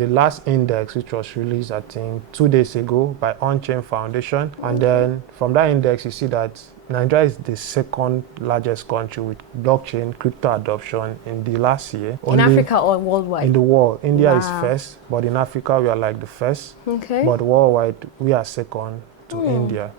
the last index, which was released, I think, 2 days ago by On-Chain Foundation. And then from that index, you see that Nigeria is the second largest country with blockchain crypto adoption in the last year. In Africa or worldwide? In the world. India is first, but in Africa, we are like the first. Okay. But worldwide, we are second to India.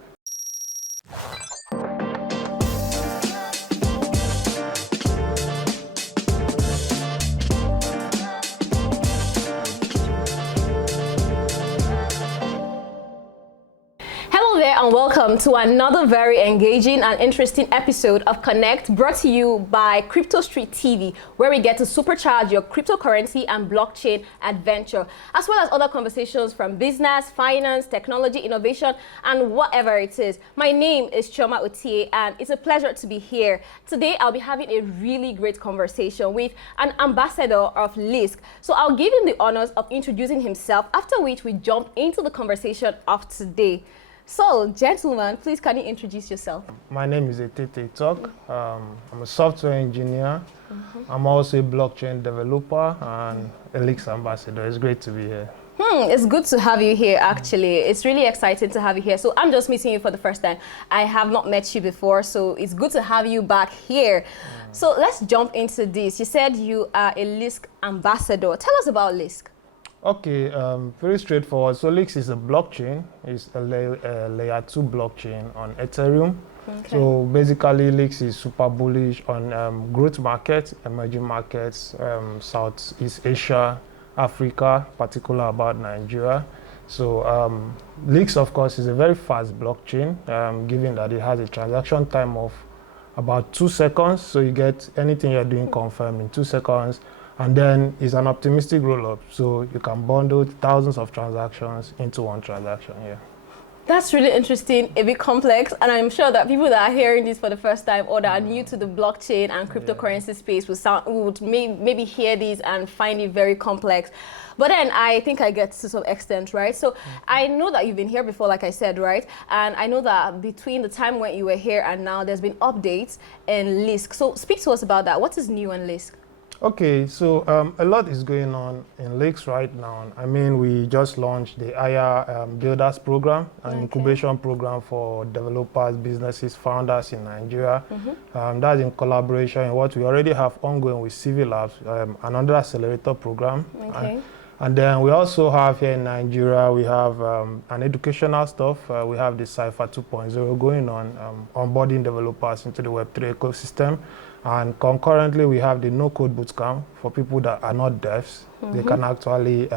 And welcome to another very engaging and interesting episode of Connect, brought to you by Crypto Street TV, where we get to supercharge your cryptocurrency and blockchain adventure, as well as other conversations from business, finance, technology, innovation, and whatever it is. My name is Choma Otie, and it's a pleasure to be here. Today, I'll be having a really great conversation with an ambassador of LISC. So I'll give him the honors of introducing himself, after which we jump into the conversation of today. So, gentlemen, please can you introduce yourself? My name is Etette Etok. I'm a software engineer. I'm also a blockchain developer and a LISC ambassador. It's great to be here. It's good to have you here, actually. It's really exciting to have you here. So I'm just meeting you for the first time. I have not met you before, so it's good to have you back here. So let's jump into this. You said you are a LISC ambassador. Tell us about LISC. Okay, very straightforward. So LISC is a blockchain. It's a layer 2 blockchain on Ethereum. Okay. So basically, LISC is super bullish on growth markets, emerging markets, Southeast Asia, Africa, particularly about Nigeria. So LISC, of course, is a very fast blockchain, given that it has a transaction time of about 2 seconds. So you get anything you're doing confirmed in 2 seconds. And then it's an optimistic roll-up, so you can bundle thousands of transactions into one transaction. Yeah. That's really interesting, a bit complex, and I'm sure that people that are hearing this for the first time or that are new to the blockchain and cryptocurrency space would maybe hear this and find it very complex. But then I think I get to some extent, right? So I know that you've been here before, like I said, right? And I know that between the time when you were here and now, there's been updates in LISC. So speak to us about that. What is new in LISC? Okay, so a lot is going on in LISC right now. I mean, we just launched the IR Builders Program, an incubation program for developers, businesses, founders in Nigeria. That's in collaboration with what we already have ongoing with Civil Labs, another accelerator program. And then we also have here in Nigeria, we have an educational stuff. We have the Cypher 2.0 going on, onboarding developers into the Web3 ecosystem. And concurrently, we have the no-code bootcamp for people that are not devs. They can actually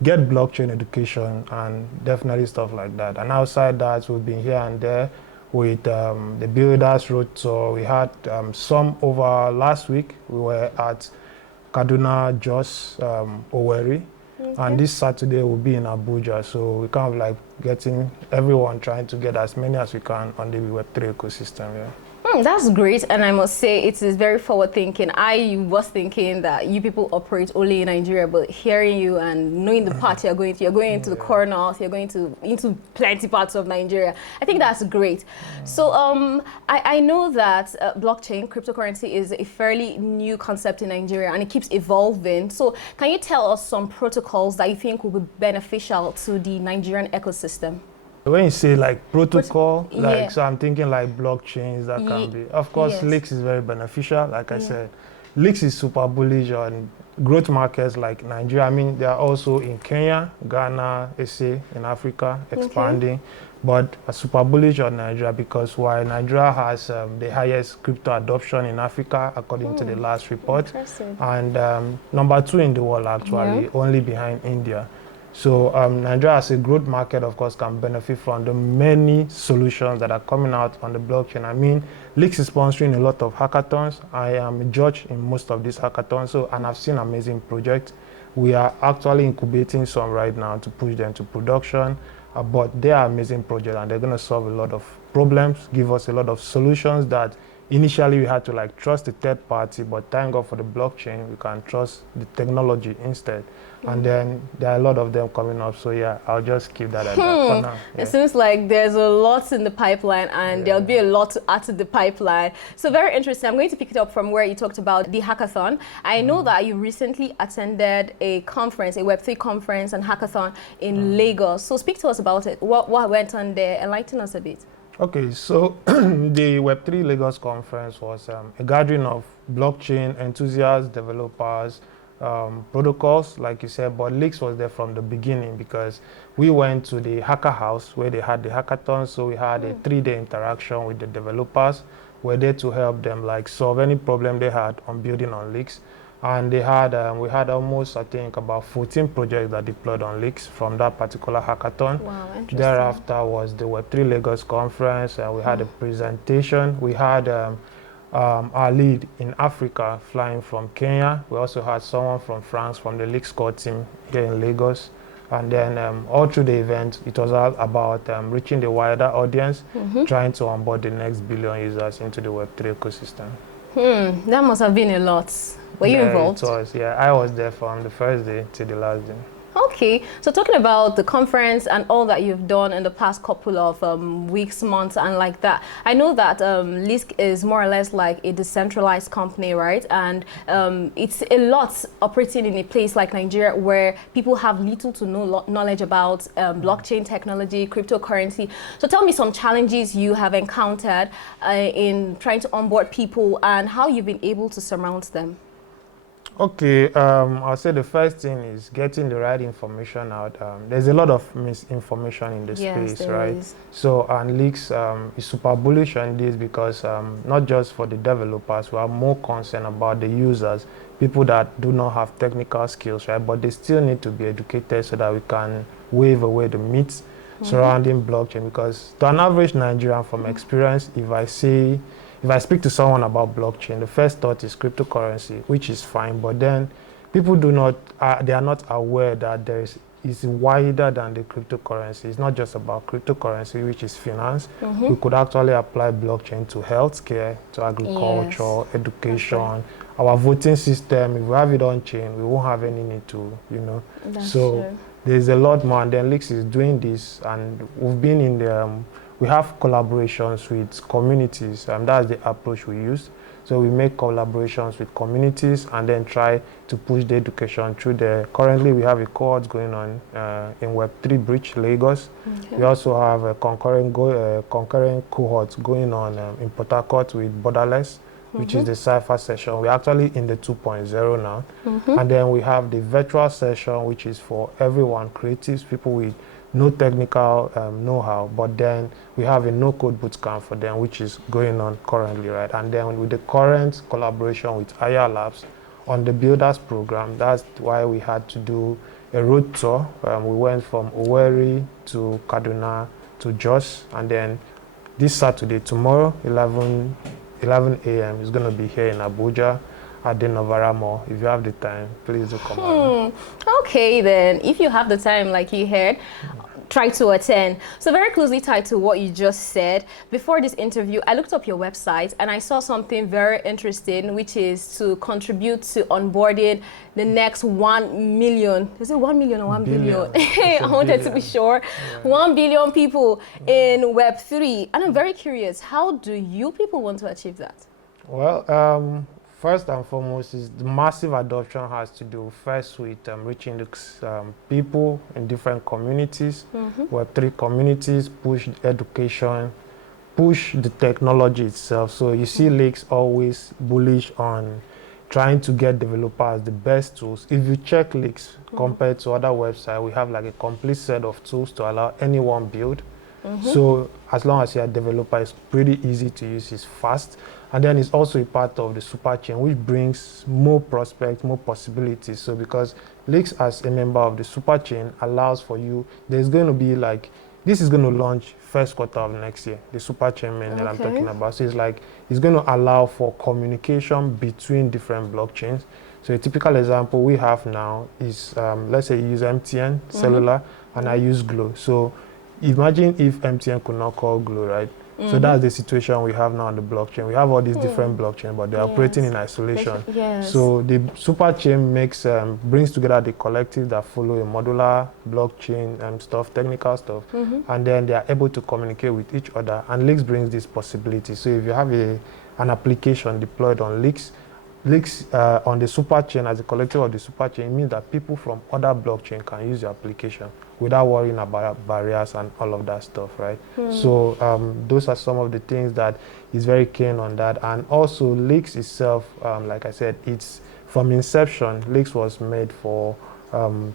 get blockchain education and definitely stuff like that. And outside that, we've been here and there with the Builders Road Tour. We had some over last week. We were at Kaduna, Jos, Owerri. And this Saturday we'll be in Abuja. So we kind of like getting everyone trying to get as many as we can on the Web3 ecosystem. Yeah. That's great, and I must say it is very forward-thinking. I was thinking that you people operate only in Nigeria, but hearing you and knowing the part you're going into the core north, you're going into plenty parts of Nigeria. I think that's great. So I know that blockchain, cryptocurrency, is a fairly new concept in Nigeria, and it keeps evolving. So can you tell us some protocols that you think will be beneficial to the Nigerian ecosystem? When you say like protocol, so I'm thinking like blockchains that can be. Of course, LISC is very beneficial. Like I said, LISC is super bullish on growth markets like Nigeria. I mean, they are also in Kenya, Ghana, SA, in Africa, expanding. But super bullish on Nigeria because while Nigeria has the highest crypto adoption in Africa, according to the last report, and number 2 in the world actually, only behind India. So Nigeria as a growth market, of course, can benefit from the many solutions that are coming out on the blockchain. I mean, LISC is sponsoring a lot of hackathons. I am a judge in most of these hackathons, and I've seen amazing projects. We are actually incubating some right now to push them to production, but they are amazing projects, and they're going to solve a lot of problems, give us a lot of solutions that initially we had to like trust the third party, but thank God for the blockchain, we can trust the technology instead. And then there are a lot of them coming up. So yeah, I'll just keep that at that for now. It seems like there's a lot in the pipeline, and there'll be a lot to add to the pipeline. So very interesting. I'm going to pick it up from where you talked about the hackathon. I know that you recently attended a conference, a Web3 conference and hackathon in Lagos. So speak to us about it. What went on there? Enlighten us a bit. Okay, so the Web3 Lagos conference was a gathering of blockchain enthusiasts, developers, protocols, like you said, but Leaks was there from the beginning because we went to the hacker house where they had the hackathon. So we had a 3-day interaction with the developers. We're there to help them like solve any problem they had on building on Leaks. And they had, we had almost, I think, about 14 projects that deployed on Leaks from that particular hackathon. Wow, interesting. Thereafter was the Web3 Lagos conference, and we had a presentation. We had our lead in Africa flying from Kenya. We also had someone from France from the Leaks core team here in Lagos. And then all through the event, it was all about reaching the wider audience, trying to onboard the next billion users into the Web3 ecosystem. That must have been a lot. Were you involved? It was, yeah. I was there from the first day to the last day. Okay, so talking about the conference and all that you've done in the past couple of weeks, months, and like that, I know that Lisk is more or less like a decentralized company, right? And it's a lot operating in a place like Nigeria where people have little to no knowledge about blockchain technology, cryptocurrency. So tell me some challenges you have encountered in trying to onboard people and how you've been able to surmount them. Okay, I'll say the first thing is getting the right information out. There's a lot of misinformation in the space, right? Is. So, and Leaks is super bullish on this because not just for the developers, we are more concerned about the users, people that do not have technical skills, right? But they still need to be educated so that we can wave away the myths surrounding blockchain. Because to an average Nigerian, from experience, if I speak to someone about blockchain, the first thought is cryptocurrency, which is fine, but then people they are not aware that is wider than the cryptocurrency. It's not just about cryptocurrency, which is finance. We could actually apply blockchain to healthcare, to agriculture, education, our voting system. If we have it on chain, we won't have any need to, That's so true. There's a lot more, and then Leaks is doing this, and we've been in the we have collaborations with communities, and that's the approach we use. So we make collaborations with communities and then try to push the education through there. Currently, we have a cohort going on in Web3 Bridge, Lagos. Okay. We also have a concurrent cohort going on in Port Harcourt with Borderless, which is the Cypher session. We're actually in the 2.0 now. And then we have the virtual session, which is for everyone, creatives, people with no technical know-how, but then we have a no-code bootcamp for them, which is going on currently, right? And then with the current collaboration with IR Labs on the Builders program, that's why we had to do a road tour. We went from Owerri to Kaduna to Jos, and then this Saturday, tomorrow, 11 a.m. is going to be here in Abuja at the Novara Mall. If you have the time, please do come on. Okay, then, if you have the time, like you heard, try to attend. So very closely tied to what you just said, before this interview, I looked up your website and I saw something very interesting, which is to contribute to onboarding the next 1 million. Is it 1 million or 1 billion? I wanted to be sure. Yeah. 1 billion people in Web3. And I'm very curious, how do you people want to achieve that? Well, first and foremost is the massive adoption has to do first with reaching the people in different communities, Web3 communities, push education, push the technology itself. So you see Leaks always bullish on trying to get developers the best tools. If you check Leaks compared to other websites, we have like a complete set of tools to allow anyone build. So as long as you're a developer, it's pretty easy to use, it's fast. And then it's also a part of the super chain, which brings more prospects, more possibilities. So because Leaks as a member of the super chain allows for you, there's going to be like, this is going to launch first quarter of next year, the super chain mainnet I'm talking about. So it's like, it's going to allow for communication between different blockchains. So a typical example we have now is, let's say you use MTN cellular and I use Glo. So imagine if MTN could not call Glo, right? So that's the situation we have now on the blockchain. We have all these different blockchains, but they're operating in isolation. Yes. So the super chain brings together the collective that follow a modular blockchain stuff, technical stuff, and then they are able to communicate with each other. And Leaks brings this possibility. So if you have an application deployed on Leaks on the super chain as a collective of the super chain, it means that people from other blockchain can use your application without worrying about barriers and all of that stuff, right? So those are some of the things that is very keen on that. And also Leaks itself, like I said, it's from inception, Leaks was made for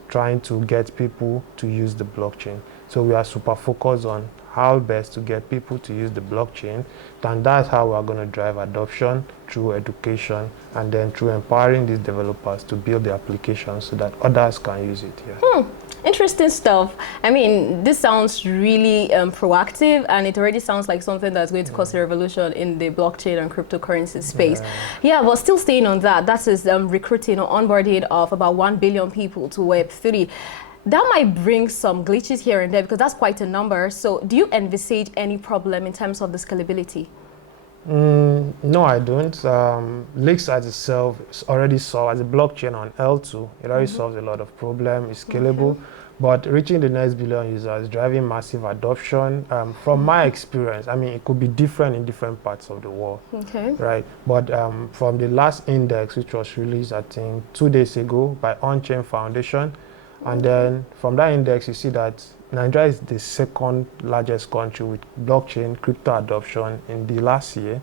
trying to get people to use the blockchain. So we are super focused on how best to get people to use the blockchain, and that's how we are going to drive adoption through education and then through empowering these developers to build the application so that others can use it. Yeah. Interesting stuff. I mean, this sounds really proactive, and it already sounds like something that's going to cause a revolution in the blockchain and cryptocurrency space. Yeah, but still staying on that, that is recruiting or onboarding of about 1 billion people to Web3. That might bring some glitches here and there because that's quite a number. So do you envisage any problem in terms of the scalability? No, I don't. Leaks as itself is already solved as a blockchain on L2. It already solves a lot of problems. It's scalable. But reaching the next billion users, driving massive adoption, from my experience, I mean, it could be different in different parts of the world, right? But from the last index, which was released, I think, 2 days ago by On-Chain Foundation, and then from that index, you see that Nigeria is the second largest country with blockchain crypto adoption in the last year.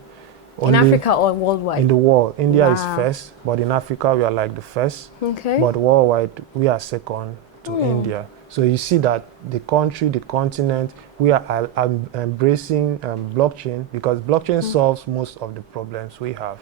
In Africa or worldwide? In the world. India is first, but in Africa, we are like the first. But worldwide, we are second to India. So you see that the country, the continent, we are embracing blockchain because blockchain solves most of the problems we have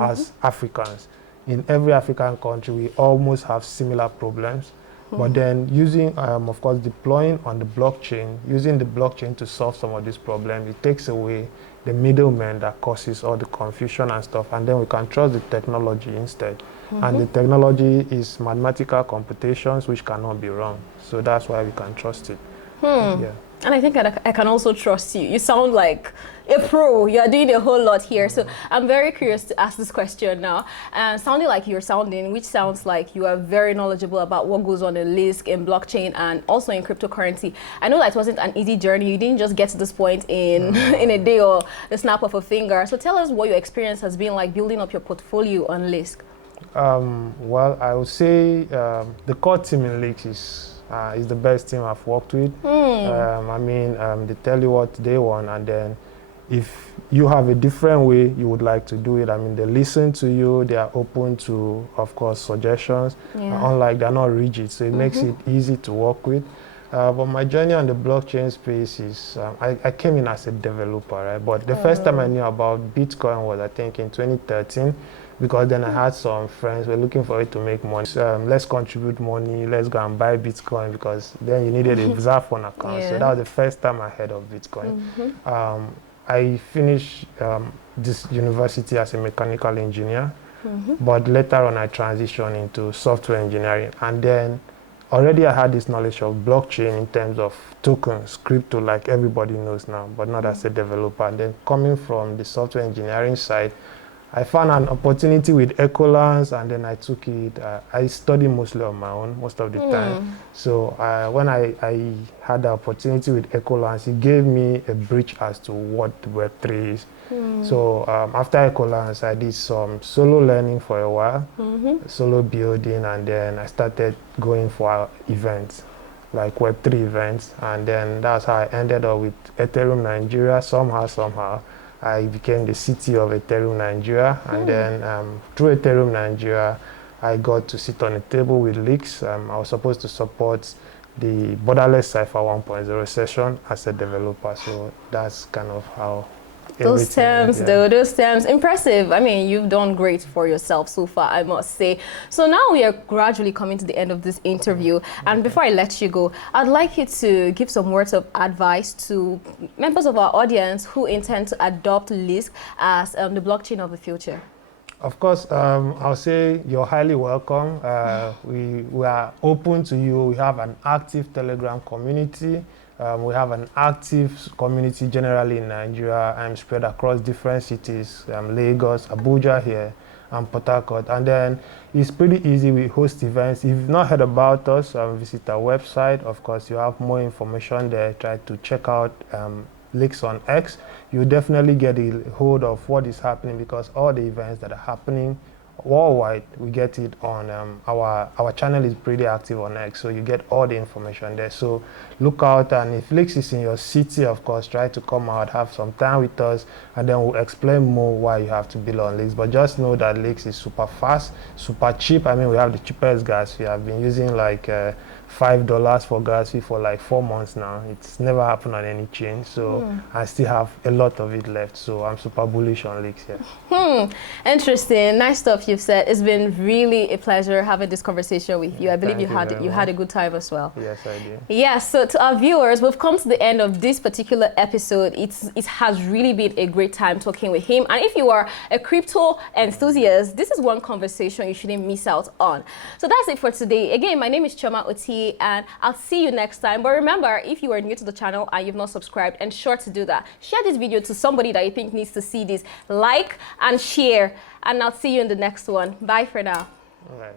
as Africans. In every African country, we almost have similar problems. But then using, of course, deploying on the blockchain, using the blockchain to solve some of these problems, it takes away the middleman that causes all the confusion and stuff, and then we can trust the technology instead. And the technology is mathematical computations, which cannot be wrong. So that's why we can trust it. Yeah. And I think I can also trust you. You sound like a pro. You are doing a whole lot here. So I'm very curious to ask this question now. Sounding like you're sounding, which sounds like you are very knowledgeable about what goes on in Lisk, in blockchain, and also in cryptocurrency. I know that it wasn't an easy journey. You didn't just get to this point in, in a day or the snap of a finger. So tell us what your experience has been like building up your portfolio on Lisk. Well, I would say the core team in Lisk is the best team I've worked with. I mean, they tell you what they want, and then if you have a different way you would like to do it, I mean, they listen to you, they are open to, of course, suggestions. Unlike, they're not rigid, so it makes it easy to work with. But my journey on the blockchain space is, I came in as a developer, right? But the first time I knew about Bitcoin was, I think, in 2013. Because then I had some friends who were looking for it to make money. Let's contribute money, let's go and buy Bitcoin, because then you needed a Zaphone account. So that was the first time I heard of Bitcoin. I finished this university as a mechanical engineer, but later on I transitioned into software engineering. And then already I had this knowledge of blockchain in terms of tokens, crypto, like everybody knows now, but not as a developer. And then coming from the software engineering side, I found an opportunity with Ecolance, and then I took it. I studied mostly on my own most of the time. So when I had the opportunity with Ecolance, it gave me a bridge as to what Web3 is. So after Ecolance, I did some solo learning for a while, solo building, and then I started going for events, like Web3 events. And then that's how I ended up with Ethereum Nigeria, somehow. I became the CTO of Ethereum Nigeria, and then through Ethereum Nigeria, I got to sit on a table with Leaks. I was supposed to support the Borderless Cypher 1.0 session as a developer, so that's kind of how those terms, though, those terms, impressive. I mean, you've done great for yourself so far, I must say. So now we are gradually coming to the end of this interview. And before I let you go, I'd like you to give some words of advice to members of our audience who intend to adopt Lisk as the blockchain of the future. Of course, I'll say you're highly welcome. We are open to you. We have an active Telegram community. We have an active community generally in Nigeria. I'm spread across different cities, Lagos, Abuja here, and Port Harcourt. And then it's pretty easy. We host events. If you've not heard about us, visit our website. Of course, you have more information there. Try to check out Lakes on X. You definitely get a hold of what is happening, because all the events that are happening worldwide, we get it on our channel is pretty active on X, so you get all the information there. So look out, and if Lakes is in your city, of course, try to come out, have some time with us, and then we'll explain more why you have to build on Lakes. But just know that Lakes is super fast, super cheap. I mean, we have the cheapest gas fee. I've been using like $5 for gas fee for like 4 months now. It's never happened on any chain, so I still have a lot of it left. So I'm super bullish on Lakes here. Interesting, nice stuff you've said. It's been really a pleasure having this conversation with you. I believe you had a good time as well. Yes, I did. Yes, so to our viewers, we've come to the end of this particular episode. It has really been a great time talking with him. And if you are a crypto enthusiast, this is one conversation you shouldn't miss out on. So that's it for today. Again, my name is Choma Oti, and I'll see you next time. But remember, if you are new to the channel and you've not subscribed, ensure to do that. Share this video to somebody that you think needs to see this. Like and share, and I'll see you in the next one. Bye for now. All right.